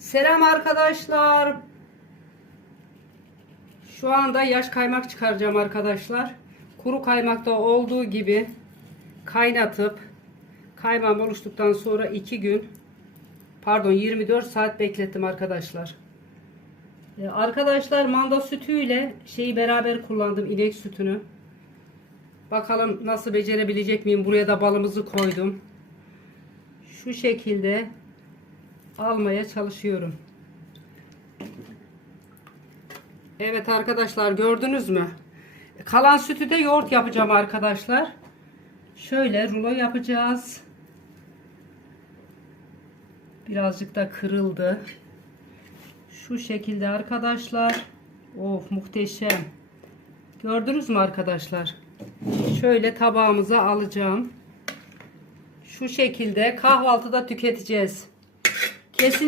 Selam arkadaşlar. Şu anda yaş kaymak çıkaracağım arkadaşlar. Kuru kaymakta olduğu gibi kaynatıp kaymağım oluştuktan sonra 2 gün pardon 24 saat beklettim arkadaşlar. Ee, Arkadaşlar manda sütüyle şeyi beraber kullandım inek sütünü. Bakalım nasıl becerebilecek miyim? Buraya da balımızı koydum. Şu şekilde almaya çalışıyorum. Evet arkadaşlar gördünüz mü? Kalan sütü de yoğurt yapacağım arkadaşlar. Şöyle rulo yapacağız. Birazcık da kırıldı. Şu şekilde arkadaşlar. Of muhteşem. Gördünüz mü arkadaşlar? Şöyle tabağımıza alacağım. Şu şekilde kahvaltıda tüketeceğiz. Kesinlikle